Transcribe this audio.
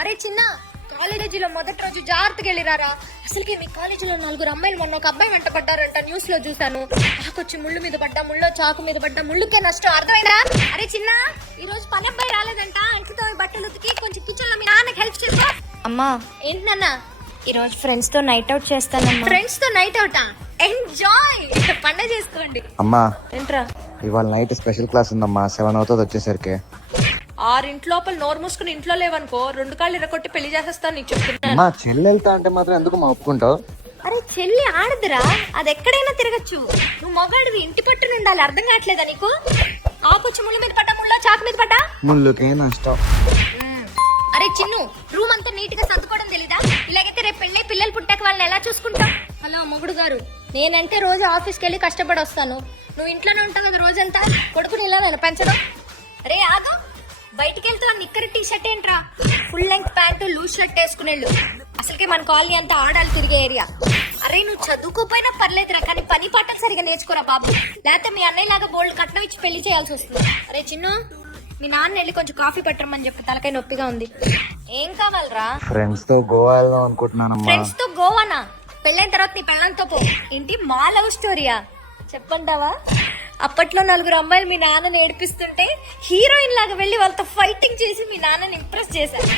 అరే చిన్న, కాలేజీలో మొదటి రోజు జాగ్రత్తగా వెళ్ళిరారా. అసలుకి మీ కాలేజీలో 4 అమ్మాయిలు మొన్న ఒక అబ్బాయి వెంట పడ్డారంట, న్యూస్ లో చూసాను. ఆకొచ్చి ముళ్ళు మీద పడ్డా, ముళ్ళో చాకు మీద పడ్డా, ముళ్ళుకే నష్టం, అర్థమైందా? అరే చిన్న, ఈ రోజు పని అబ్బాయి రాలేదంట, అంటుతో బట్టలు ఉతికి కొంచెం కిచెన్ లో మీ నాన్నకి హెల్ప్ చేసుకో. అమ్మా, ఏంటన్నా? ఈ రోజు ఫ్రెండ్స్ తో నైట్ అవుట్ చేస్తానమ్మా. ఫ్రెండ్స్ తో నైట్ అవుటా? ఎంజాయ్, పండగ చేసుకోండి. అమ్మా, ఏంట్రా? ఇవాళ నైట్ స్పెషల్ క్లాస్ ఉందమ్మా, 7 అవుతుంది వచ్చేసరికి. 6 ఇంటి లోపల నోరు మూసుకుని ఇంట్లో లేవనుకో, 2 కాళ్ళు ఇరగొట్టి పెళ్లి చేసేస్తాను నీకు చెప్తున్నాను. అమ్మా, చెల్లి వెళ్తా అంటే మాత్రం ఎందుకు మా ఒప్పుకుంటావు? అరే చెల్లి ఆడదురా, అది ఎక్కడైనా తిరగచ్చు. నువ్వు మగాడివి, ఇంటి పట్టున ఉండాలి, అర్థం కావట్లేదా నీకు? ఆకొచ్చి ముళ్ళు మీద పడ్డా, ముళ్ళో చాకు మీద పడ్డా. ముళ్ళుకే నష్టం. అరే చిన్ను, రూమ్ అంతా నీట్ గా సర్దుకోవడం తెలీదా? ఇలాగైతే రేపు పెళ్ళి పిల్లలు పుట్టాక వాళ్ళని ఎలా చూసుకుంటాం? హలో మొగుడు గారు, నేనంటే రోజు ఆఫీస్కి వెళ్ళి కష్టపడి వస్తాను, నువ్వు ఇంట్లోనే ఉంటావు కదా రోజంతా, కొడుకుని ఇలా నేను పెంచడం. రే ఆగు, బయటికి వెళ్తా నిక్కర్ టీ షర్ట్ ఏంట్రా, full length pant loose shirt వేసుకునేళ్ళు. అసలుకే మన కాలనీ అంతా ఆడాలి తిరిగే ఏరియా. అరే నువ్వు చదువుకోపోయినా పర్లేదురా, కానీ పని పాటలు సరిగా నేర్చుకోరా బాబు, లేకపోతే మీ అన్నయ్య లాగా బోల్డ్ కట్నం ఇచ్చి పెళ్లి చేయాల్సి వస్తుంది. అరే చిన్ను, మీ నాన్న వెళ్ళి కొంచెం కాఫీ పట్టరమని చెప్పి, తలకాయ నొప్పిగా ఉంది. ఏం కావాలరా? ఫ్రెండ్స్ తో గోవా వెళ్దాం అనుకుంటున్నానమ్మా. ఫ్రెండ్స్ తో గోవానా? పెళ్ళైన తర్వాత నీ పెళ్ళంతో పో. ఏంటి మా లవ్ స్టోరీయా చెప్పంటావా? అప్పట్లో 4 అమ్మాయిలు మీ నాన్నని ఏడిపిస్తుంటే హీరోయిన్ లాగా వెళ్ళి వాళ్ళతో ఫైటింగ్ చేసి మీ నాన్నని ఇంప్రెస్ చేశారు.